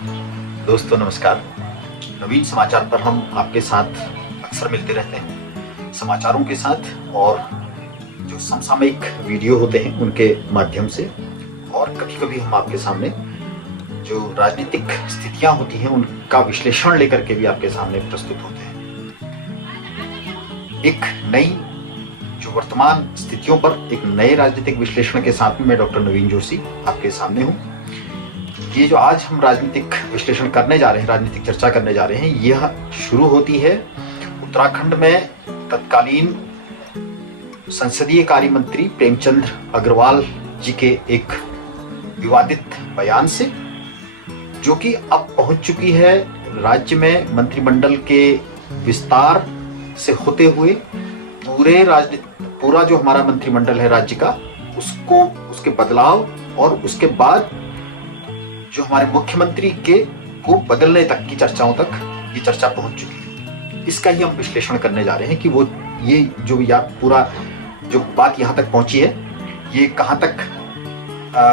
दोस्तों नमस्कार। नवीन समाचार पर हम आपके साथ अक्सर मिलते रहते हैं, समाचारों के साथ और जो समसामयिक वीडियो होते हैं उनके माध्यम से, और कभी कभी हम आपके सामने जो राजनीतिक स्थितियां होती हैं उनका विश्लेषण लेकर के भी आपके सामने प्रस्तुत होते हैं। एक नई जो वर्तमान स्थितियों पर एक नए राजनीतिक विश्लेषण के साथ में मैं डॉक्टर नवीन जोशी आपके सामने हूं। ये जो आज हम राजनीतिक विश्लेषण करने जा रहे हैं, राजनीतिक चर्चा करने जा रहे हैं, यह शुरू होती है उत्तराखंड में तत्कालीन संसदीय कार्य मंत्री प्रेमचंद अग्रवाल जी के एक विवादित बयान से, जो कि अब पहुंच चुकी है राज्य में मंत्रिमंडल के विस्तार से होते हुए पूरा जो हमारा मंत्रिमंडल है राज्य का, उसको उसके बदलाव और उसके बाद जो हमारे मुख्यमंत्री के को बदलने तक की चर्चाओं तक ये चर्चा पहुंच चुकी है। इसका ही हम विश्लेषण करने जा रहे हैं कि वो ये जो पूरा जो बात यहाँ तक पहुंची है, ये कहाँ तक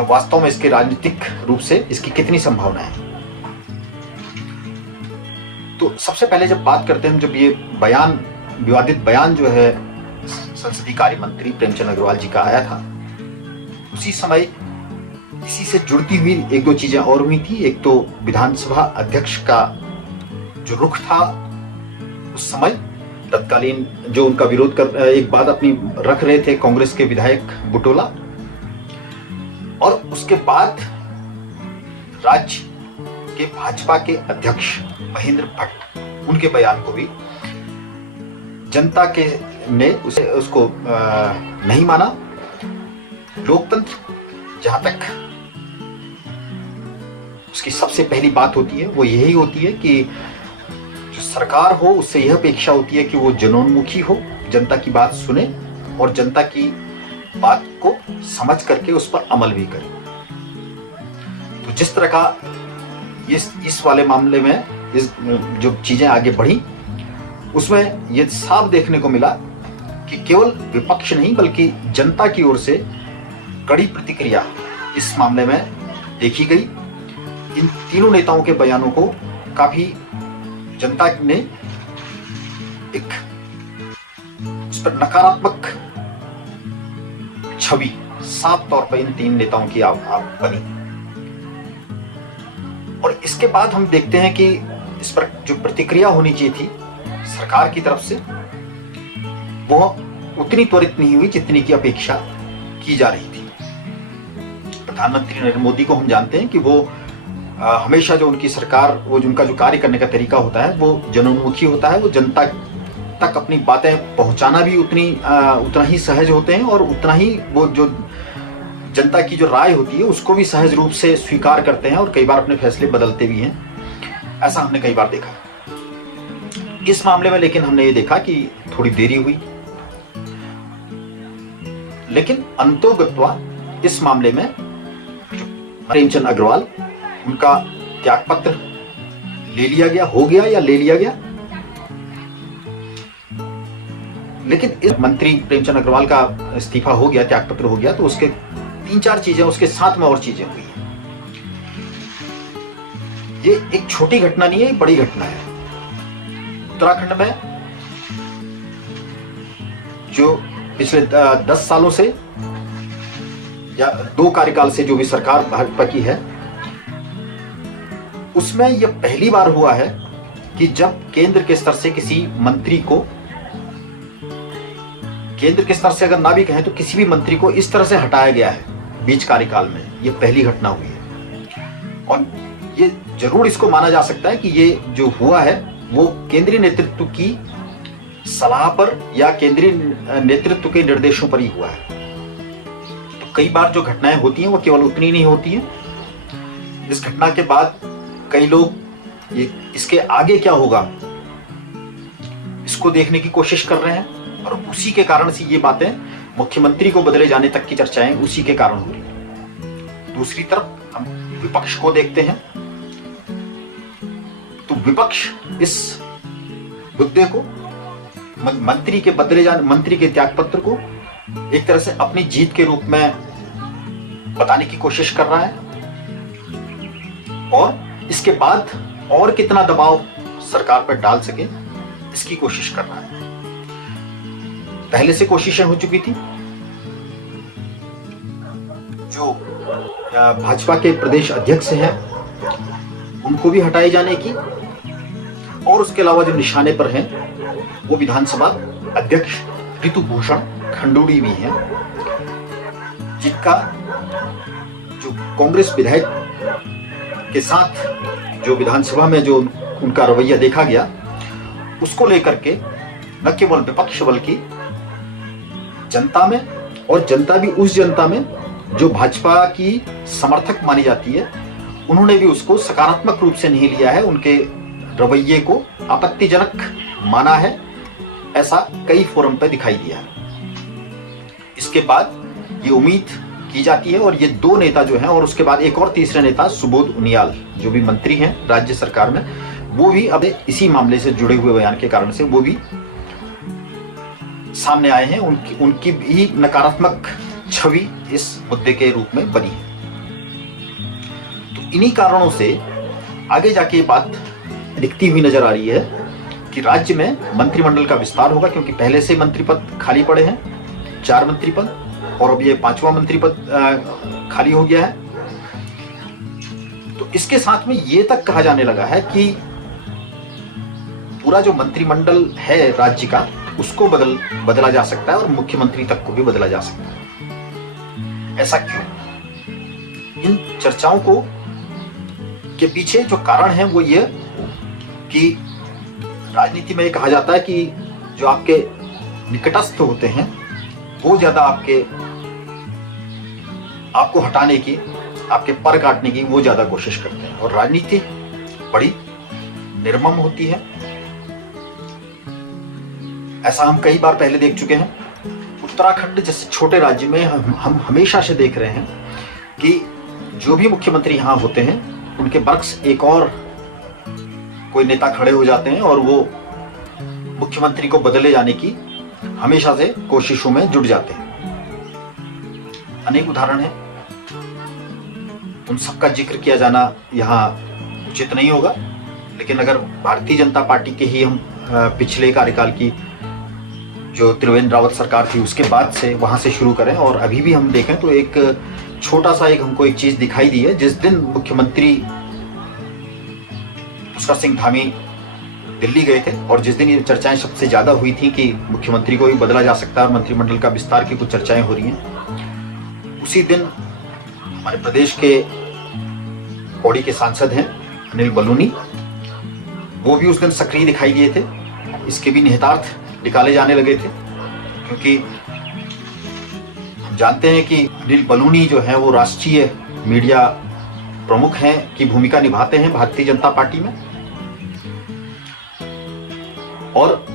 वास्तव में इसके राजनीतिक रूप से इसकी कितनी संभावना है। तो सबसे पहले जब बात करते हैं, जब ये बयान, विवादित बयान जो है संसदीय कार्य मंत्री प्रेमचंद अग्रवाल जी का आया था, उसी समय इसी से जुड़ती हुई एक दो चीजें और हुई थी। एक तो विधानसभा अध्यक्ष का जो रुख था उस समय, तत्कालीन जो उनका विरोध कर एक बात अपनी रख रहे थे कांग्रेस के विधायक बुटोला, और उसके बाद राज्य के भाजपा के अध्यक्ष महेंद्र भट्ट, उनके बयान को भी जनता के ने उसको नहीं माना। लोकतंत्र जहां तक उसकी सबसे पहली बात होती है वो यही होती है कि जो सरकार हो उससे यह अपेक्षा होती है कि वो जनोन्मुखी हो, जनता की बात सुने और जनता की बात को समझ करके उस पर अमल भी करे। तो जिस तरह का इस वाले मामले में इस जो चीजें आगे बढ़ी, उसमें ये साफ देखने को मिला कि केवल विपक्ष नहीं बल्कि जनता की ओर से कड़ी प्रतिक्रिया इस मामले में देखी गई। इन तीनों नेताओं के बयानों को काफी जनता ने एक उस पर नकारात्मक छवि साफ तौर पर इन तीन नेताओं की बनी। और इसके बाद हम देखते हैं कि इस पर जो प्रतिक्रिया होनी चाहिए थी सरकार की तरफ से, वो उतनी त्वरित नहीं हुई जितनी की अपेक्षा की जा रही थी। प्रधानमंत्री नरेंद्र मोदी को हम जानते हैं कि वो हमेशा जो उनकी सरकार, वो उनका जो कार्य करने का तरीका होता है वो जनोन्मुखी होता है। वो जनता तक अपनी बातें पहुंचाना भी उतना ही सहज होते हैं, और उतना ही वो जो जनता की जो राय होती है उसको भी सहज रूप से स्वीकार करते हैं और कई बार अपने फैसले बदलते भी हैं। ऐसा हमने कई बार देखा। इस मामले में लेकिन हमने ये देखा कि थोड़ी देरी हुई, लेकिन अंतोगत्वा इस मामले में प्रेमचंद अग्रवाल, उनका त्यागपत्र ले लिया गया, हो गया या ले लिया गया। लेकिन इस मंत्री प्रेमचंद अग्रवाल का इस्तीफा हो गया, त्यागपत्र हो गया, तो उसके 3-4 चीजें, उसके साथ में और चीजें हुई। ये एक छोटी घटना नहीं है, ये बड़ी घटना है। उत्तराखंड में जो पिछले 10 सालों से या 2 कार्यकाल से जो भी सरकार भाजपा की है, उसमें यह पहली बार हुआ है कि जब केंद्र के स्तर से किसी मंत्री को, केंद्र के स्तर से अगर ना भी कहें तो किसी भी मंत्री को इस तरह से हटाया गया है बीच कार्यकाल में, यह पहली घटना हुई है। और ये जरूर इसको माना जा सकता है कि ये जो हुआ है वो केंद्रीय नेतृत्व की सलाह पर या केंद्रीय नेतृत्व के निर्देशों पर ही हुआ है। तो कई बार जो घटनाएं होती हैं वो केवल उतनी नहीं होती हैं। इस घटना के बाद कई लोग इसके आगे क्या होगा इसको देखने की कोशिश कर रहे हैं, और उसी के कारण से ये बातें, मुख्यमंत्री को बदले जाने तक की चर्चाएं उसी के कारण हो रही हैं। दूसरी तरफ हम विपक्ष को देखते हैं, तो विपक्ष इस मुद्दे को, मंत्री के बदले जाने, मंत्री के त्यागपत्र को एक तरह से अपनी जीत के रूप में बताने की कोशिश कर रहा है, और इसके बाद और कितना दबाव सरकार पर डाल सके इसकी कोशिश कर रहा है। पहले से कोशिशें हो चुकी थी, जो भाजपा के प्रदेश अध्यक्ष हैं उनको भी हटाए जाने की, और उसके अलावा जो निशाने पर हैं वो विधानसभा अध्यक्ष ऋतुभूषण खंडूड़ी भी हैं, जिनका जो कांग्रेस विधायक के साथ जो विधानसभा में जो उनका रवैया देखा गया, उसको लेकर के न केवल विपक्ष बल्कि जनता में, और जनता भी उस जनता में जो भाजपा की समर्थक मानी जाती है, उन्होंने भी उसको सकारात्मक रूप से नहीं लिया है, उनके रवैये को आपत्तिजनक माना है, ऐसा कई फोरम पर दिखाई दिया है। इसके बाद ये उम्मीद की जाती है, और ये दो नेता जो हैं, और उसके बाद एक और तीसरे नेता सुबोध उनियाल जो भी मंत्री हैं राज्य सरकार में, वो भी अब इसी मामले से जुड़े हुए बयान के कारण से वो भी सामने आए हैं। उनकी भी नकारात्मक छवि इस मुद्दे के रूप में बनी है। तो इन्हीं कारणों से आगे जाके ये बात दिखती हुई नजर आ रही है कि राज्य में मंत्रिमंडल का विस्तार होगा, क्योंकि पहले से मंत्री पद खाली पड़े हैं, 4 मंत्री पद, और अब ये 5वां मंत्री पद खाली हो गया है। तो इसके साथ में ये तक कहा जाने लगा है कि पूरा जो मंत्रिमंडल है राज्य का, उसको बदला जा सकता है, और मुख्यमंत्री तक को भी बदला जा सकता है। ऐसा क्यों? इन चर्चाओं को के पीछे जो कारण है वो ये कि राजनीति में कहा जाता है कि जो आपके निकटस्थ होते हैं वो ज्यादा आपको हटाने की, आपके पर काटने की वो ज्यादा कोशिश करते हैं, और राजनीति बड़ी निर्मम होती है। ऐसा हम कई बार पहले देख चुके हैं। उत्तराखंड जैसे छोटे राज्य में हम हमेशा से देख रहे हैं कि जो भी मुख्यमंत्री यहाँ होते हैं उनके बरक्स एक और कोई नेता खड़े हो जाते हैं, और वो मुख्यमंत्री को बदले जाने की हमेशा से कोशिशों में जुट जाते हैं। अनेक उदाहरण हैं, उन सबका जिक्र किया जाना यहाँ उचित नहीं होगा, लेकिन अगर भारतीय जनता पार्टी के ही हम पिछले कार्यकाल की जो त्रिवेंद्र रावत सरकार थी उसके बाद से वहां से शुरू करें, और अभी भी हम देखें तो एक छोटा सा हमको एक चीज दिखाई दी है। जिस दिन मुख्यमंत्री पुष्कर सिंह धामी दिल्ली गए थे, और जिस दिन ये चर्चाएं सबसे ज्यादा हुई थी कि मुख्यमंत्री को भी बदला जा सकता है और मंत्रिमंडल का विस्तार की कुछ चर्चाएं हो रही हैं, उसी दिन हमारे प्रदेश के पौड़ी के सांसद हैं अनिल बलूनी, वो भी उस दिन सक्रिय दिखाई दिए थे। इसके भी निहितार्थ निकाले जाने लगे थे, क्योंकि हम जानते हैं कि अनिल बलूनी जो है वो राष्ट्रीय मीडिया प्रमुख हैं की भूमिका निभाते हैं भारतीय जनता पार्टी में। और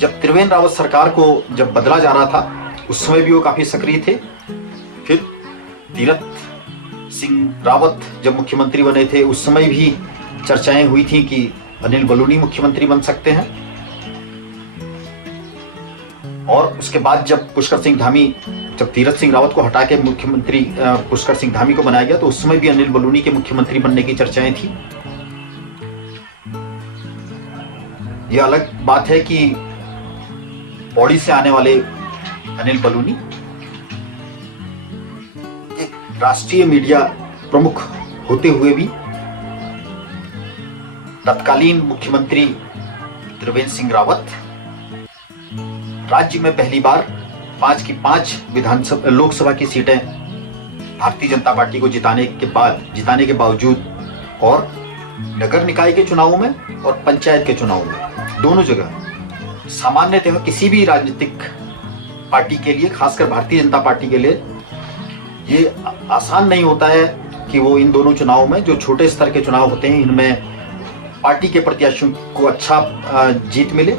जब त्रिवेंद्र रावत सरकार को जब बदला जा रहा था उस समय भी वो काफी सक्रिय थे। फिर तीरथ सिंह रावत जब मुख्यमंत्री बने थे उस समय भी चर्चाएं हुई थी कि अनिल बलूनी मुख्यमंत्री बन सकते हैं। और उसके बाद जब तीरथ सिंह रावत को हटा के मुख्यमंत्री पुष्कर सिंह धामी को बनाया गया, तो उस समय भी अनिल बलूनी के मुख्यमंत्री बनने की चर्चाएं थी। यह अलग बात है कि पौड़ी से आने वाले अनिल बलूनी एक राष्ट्रीय मीडिया प्रमुख होते हुए भी तत्कालीन मुख्यमंत्री त्रिवेंद्र सिंह रावत राज्य में पहली बार 5 की 5 लोकसभा की सीटें भारतीय जनता पार्टी को जिताने के बावजूद, और नगर निकाय के चुनावों में और पंचायत के चुनावों में दोनों जगह सामान्यतः किसी भी राजनीतिक पार्टी के लिए, खासकर भारतीय जनता पार्टी के लिए, ये आसान नहीं होता है कि वो इन दोनों चुनावों में, जो छोटे स्तर के चुनाव होते हैं, इनमें पार्टी के प्रत्याशियों को अच्छा जीत मिले।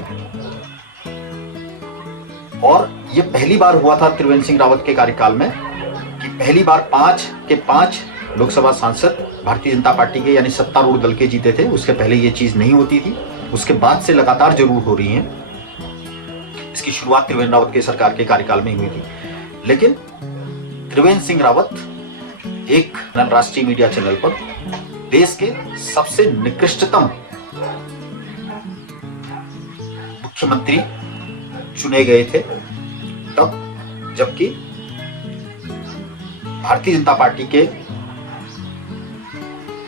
और ये पहली बार हुआ था त्रिवेंद्र सिंह रावत के कार्यकाल में कि पहली बार 5 के 5 लोकसभा सांसद भारतीय जनता पार्टी के यानी सत्तारूढ़ दल के जीते थे। उसके पहले ये चीज नहीं होती थी, उसके बाद से लगातार जरूर हो रही है। इसकी शुरुआत त्रिवेंद्र रावत के सरकार के कार्यकाल में हुई थी। लेकिन त्रिवेंद्र सिंह रावत एक राष्ट्रीय मीडिया चैनल पर देश के सबसे निकृष्टतम मुख्यमंत्री चुने गए थे तब, जबकि भारतीय जनता पार्टी के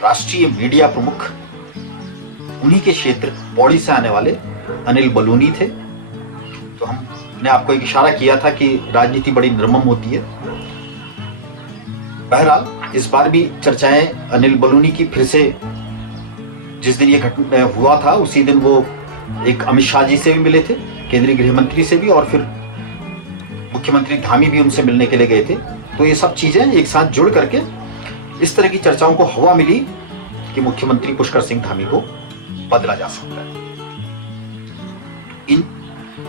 राष्ट्रीय मीडिया प्रमुख उन्हीं के क्षेत्र पौड़ी से आने वाले अनिल बलूनी थे। तो हमने आपको एक इशारा किया था कि राजनीति बड़ी निर्मम होती है। बहरहाल इस बार भी चर्चाएं अनिल बलूनी की फिर से, जिस दिन ये घटना हुआ था उसी दिन वो एक अमित शाह जी से भी मिले थे, केंद्रीय गृह मंत्री से भी, और फिर मुख्यमंत्री धामी भी उनसे मिलने के लिए गए थे। तो ये सब चीजें एक साथ जुड़ करके इस तरह की चर्चाओं को हवा मिली कि मुख्यमंत्री पुष्कर सिंह धामी को बदला जा सकता है। इन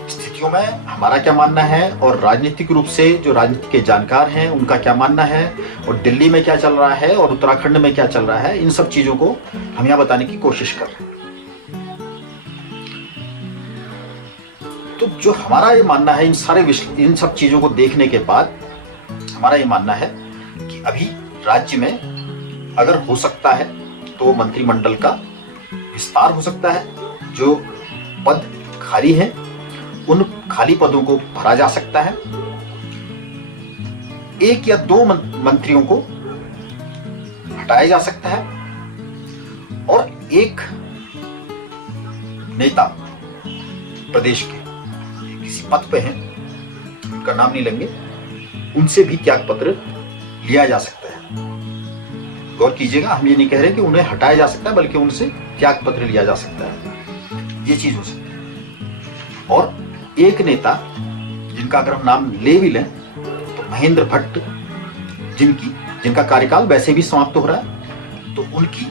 स्थितियों में हमारा क्या मानना है और राजनीतिक रूप से जो राजनीति के जानकार हैं उनका क्या मानना है, और दिल्ली में क्या चल रहा है और उत्तराखंड में क्या चल रहा है, इन सब चीजों को हम यहां बताने की कोशिश कर रहे हैं। तो जो हमारा ये मानना है, इन सब चीजों को देखने के बाद हमारा ये मानना है कि अभी राज्य में अगर हो सकता है तो मंत्रिमंडल का विस्तार हो सकता है। जो पद खाली हैं उन खाली पदों को भरा जा सकता है। एक या दो मंत्रियों को हटाया जा सकता है और एक नेता प्रदेश के किसी पद पे हैं, उनका नाम नहीं लेंगे, उनसे भी त्याग पत्र लिया जा सकता है। गौर कीजिएगा, हम ये नहीं कह रहे कि उन्हें हटाया जा सकता है, बल्कि उनसे त्याग पत्र लिया जा सकता है। ये चीज हो सकती है। और एक नेता जिनका अगर हम नाम ले भी लें तो महेंद्र भट्ट, जिनका कार्यकाल वैसे भी समाप्त हो रहा है, तो उनकी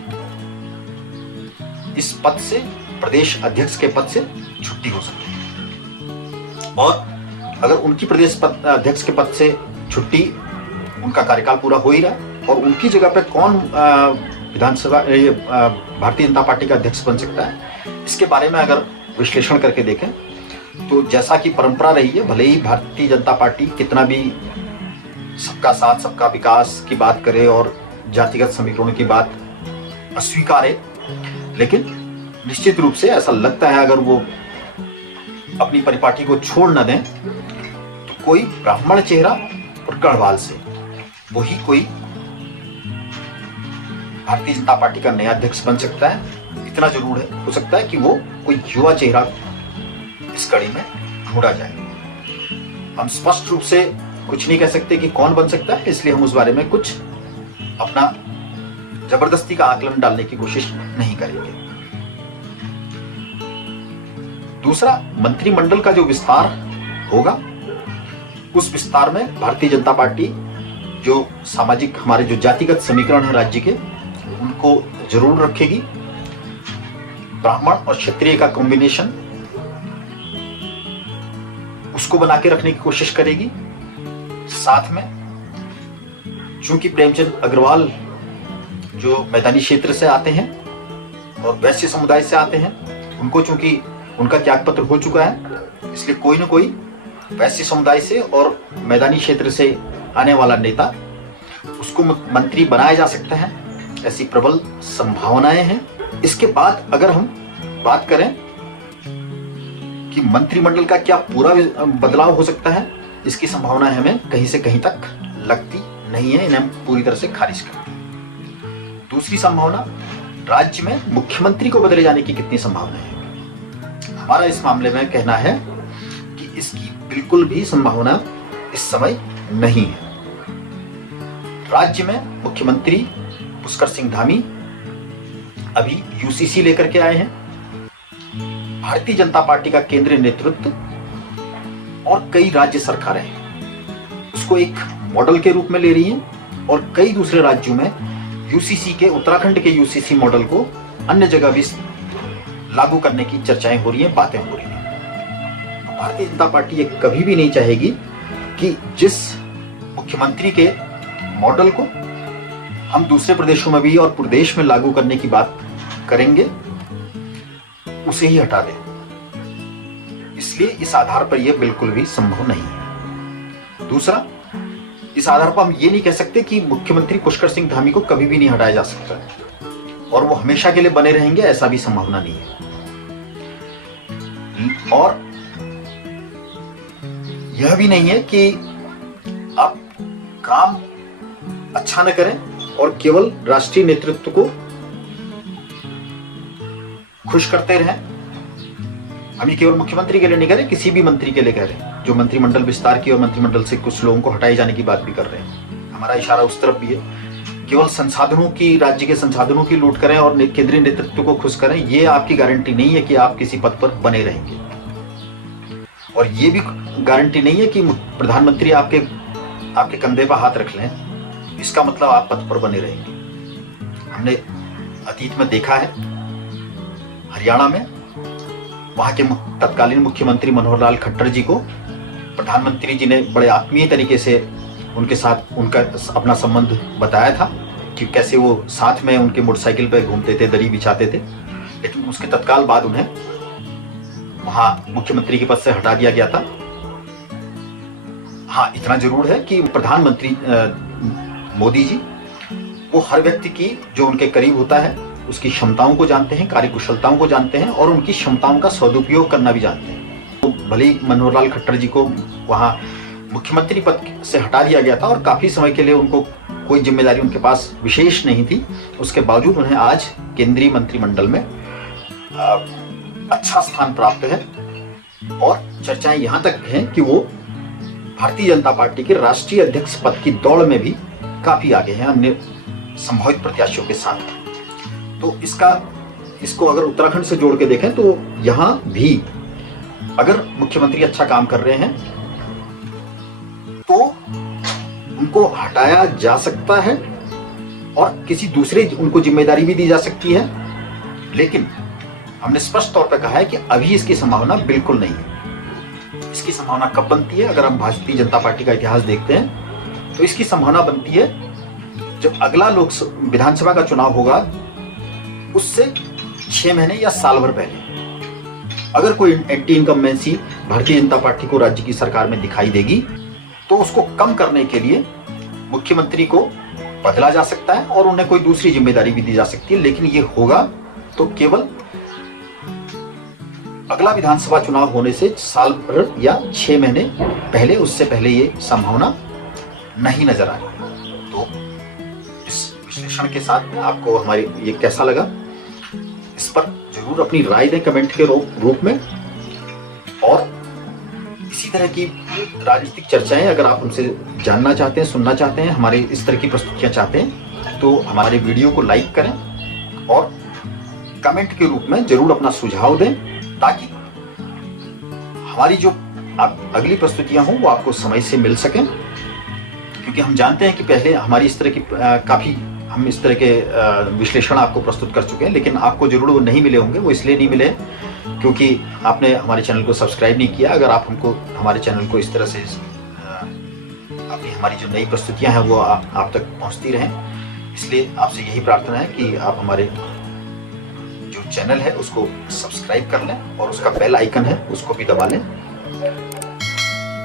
इस पद से, प्रदेश अध्यक्ष के पद से छुट्टी हो सकती है। और अगर उनकी प्रदेश अध्यक्ष के पद से छुट्टी, उनका कार्यकाल पूरा हो ही रहा है, और उनकी जगह पे कौन विधानसभा भारतीय जनता पार्टी का अध्यक्ष बन सकता है, इसके बारे में अगर विश्लेषण करके देखें तो जैसा कि परंपरा रही है, भले ही भारतीय जनता पार्टी कितना भी सबका साथ सबका विकास की बात करे और जातिगत समीकरणों की बात अस्वीकार है, लेकिन निश्चित रूप से ऐसा लगता है अगर वो अपनी परिपाटी को छोड़ न दें तो कोई ब्राह्मण चेहरा और गढ़वाल से वही कोई भारतीय जनता पार्टी का नया अध्यक्ष बन सकता है। इतना जरूर है, हो सकता है कि वो कोई युवा चेहरा इस कड़ी में ढूंढा जाए। हम स्पष्ट रूप से कुछ नहीं कह सकते कि कौन बन सकता है, इसलिए हम उस बारे में कुछ अपना जबरदस्ती का आकलन डालने की कोशिश नहीं करेंगे। दूसरा, मंत्रिमंडल का जो विस्तार होगा, उस विस्तार में भारतीय जनता पार्टी जो सामाजिक, हमारे जो जातिगत समीकरण है राज्य के, उनको जरूर रखेगी। ब्राह्मण और क्षत्रिय का कॉम्बिनेशन उसको बना के रखने की कोशिश करेगी। साथ में चूंकि प्रेमचंद अग्रवाल जो मैदानी क्षेत्र से आते हैं और वैश्य समुदाय से आते हैं, उनको चूंकि उनका त्यागपत्र हो चुका है, इसलिए कोई न कोई वैश्य समुदाय से और मैदानी क्षेत्र से आने वाला नेता उसको मंत्री बनाया जा सकता है। ऐसी प्रबल संभावनाएं हैं। इसके बाद अगर हम बात करें कि मंत्रिमंडल का क्या पूरा बदलाव हो सकता है, इसकी संभावना हमें कहीं से कहीं तक लगती नहीं है। इन्हें हम पूरी तरह से खारिज करते हैं। दूसरी संभावना, राज्य में मुख्यमंत्री को बदले जाने की कितनी संभावना है। हमारा इस मामले में कहना है कि इसकी बिल्कुल भी संभावना इस समय नहीं है। राज्य में मुख्यमंत्री पुष्कर सिंह धामी अभी यूसीसी लेकर के आए हैं। भारतीय जनता पार्टी का केंद्रीय नेतृत्व और कई राज्य सरकारें उसको एक मॉडल के रूप में ले रही हैं और कई दूसरे राज्यों में यूसीसी के, उत्तराखंड के यूसीसी मॉडल को अन्य जगह भी लागू करने की चर्चाएं हो रही हैं, बातें हो रही हैं। भारतीय जनता पार्टी ये कभी भी नहीं चाहेगी कि जिस मुख्यमंत्री के मॉडल को हम दूसरे प्रदेशों में भी और पूरे देश में लागू करने की बात करेंगे, उसे ही हटा दें। इसलिए इस आधार पर यह बिल्कुल भी संभव नहीं है। दूसरा, इस आधार पर हम ये नहीं कह सकते कि मुख्यमंत्री पुष्कर सिंह धामी को कभी भी नहीं हटाया जा सकता। और वो हमेशा के लिए बने रहेंगे ऐसा भी संभावना नहीं है। और यह भी नहीं है कि आप काम अच्छा न करें और केवल राष्ट्रीय नेतृत्व को खुश करते रहें। हम ये केवल मुख्यमंत्री के लिए नहीं कह रहे, किसी भी मंत्री के लिए कह रहे हैं जो मंत्रिमंडल विस्तार की और मंत्रिमंडल से कुछ लोगों को हटाए जाने की बात भी कर रहे हैं। हमारा इशारा उस तरफ भी है। केवल संसाधनों की, राज्य के संसाधनों की लूट करें और केंद्रीय नेतृत्व को खुश करें, ये आपकी गारंटी नहीं है कि आप किसी पद पर बने रहेंगे। और ये भी गारंटी नहीं है कि प्रधानमंत्री आपके कंधे पर हाथ रख लें, इसका मतलब आप पद पर बने रहेंगे। हमने अतीत में देखा है, हरियाणा में वहां के तत्कालीन मुख्यमंत्री मनोहर लाल खट्टर जी को प्रधानमंत्री जी ने बड़े आत्मीय तरीके से उनके साथ उनका अपना संबंध बताया था कि कैसे वो साथ में उनके मोटरसाइकिल पर घूमते थे, दरी बिछाते थे। लेकिन उसके तत्काल बाद उन्हें वहां मुख्यमंत्री के पद से हटा दिया गया था। हाँ, इतना जरूर है कि प्रधानमंत्री मोदी जी वो हर व्यक्ति की जो उनके करीब होता है उसकी क्षमताओं को जानते हैं, कार्यकुशलताओं को जानते हैं और उनकी क्षमताओं का सदुपयोग करना भी जानते हैं। तो भले ही मनोहर लाल खट्टर जी को वहां मुख्यमंत्री पद से हटा दिया गया था और काफी समय के लिए उनको कोई जिम्मेदारी उनके पास विशेष नहीं थी, उसके बावजूद उन्हें आज केंद्रीय मंत्रिमंडल में अच्छा स्थान प्राप्त है। और चर्चाएं यहां तक हैं कि वो भारतीय जनता पार्टी के राष्ट्रीय अध्यक्ष पद की दौड़ में भी काफी आगे हैं अन्य संभावित प्रत्याशियों के साथ। तो इसको अगर उत्तराखंड से जोड़ के देखें तो यहां भी अगर मुख्यमंत्री अच्छा काम कर रहे हैं तो उनको हटाया जा सकता है और किसी दूसरे उनको जिम्मेदारी भी दी जा सकती है। लेकिन हमने स्पष्ट तौर पर कहा है कि अभी इसकी संभावना बिल्कुल नहीं है। इसकी संभावना कब बनती है? अगर हम भारतीय जनता पार्टी का इतिहास देखते हैं तो इसकी संभावना बनती है जब अगला विधानसभा का चुनाव होगा उससे 6 महीने या साल भर पहले अगर कोई anti incumbency Bharatiya Janata party को राज्य की सरकार में दिखाई देगी तो उसको कम करने के लिए मुख्यमंत्री को बदला जा सकता है और उन्हें कोई दूसरी जिम्मेदारी भी दी जा सकती है। लेकिन ये होगा तो केवल अगला विधानसभा चुनाव होने से साल भर या 6 महीने पहले, उससे पहले ये संभावना नहीं नजर आई। तो इस विश्लेषण के साथ में आपको हमारी ये कैसा लगा, इस पर जरूर अपनी राय दें कमेंट के रूप में। और इसी तरह की राजनीतिक चर्चाएं अगर आप हमसे जानना चाहते हैं, सुनना चाहते हैं, हमारे इस तरह की प्रस्तुतियां चाहते हैं तो हमारे वीडियो को लाइक करें और कमेंट के रूप में जरूर अपना सुझाव दें ताकि हमारी जो अगली प्रस्तुतियां हों वो आपको समय से मिल सकें। क्योंकि हम जानते हैं कि पहले हमारी इस तरह की काफी हम इस तरह के विश्लेषण आपको प्रस्तुत कर चुके हैं, लेकिन आपको जरूर वो नहीं मिले होंगे। वो इसलिए नहीं मिले क्योंकि आपने हमारे चैनल को सब्सक्राइब नहीं किया। अगर आप हमारे चैनल को इस तरह से हमारी जो नई प्रस्तुतियां हैं वो आप तक पहुंचती रहें, इसलिए आपसे यही प्रार्थना है कि आप हमारे जो चैनल है उसको सब्सक्राइब कर लें और उसका बेल आइकन है उसको भी दबा लें।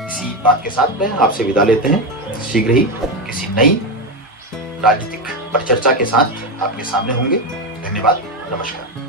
इसी बात के साथ में आपसे विदा लेते हैं। शीघ्र ही किसी नई राजनीतिक परिचर्चा के साथ आपके सामने होंगे। धन्यवाद, नमस्कार।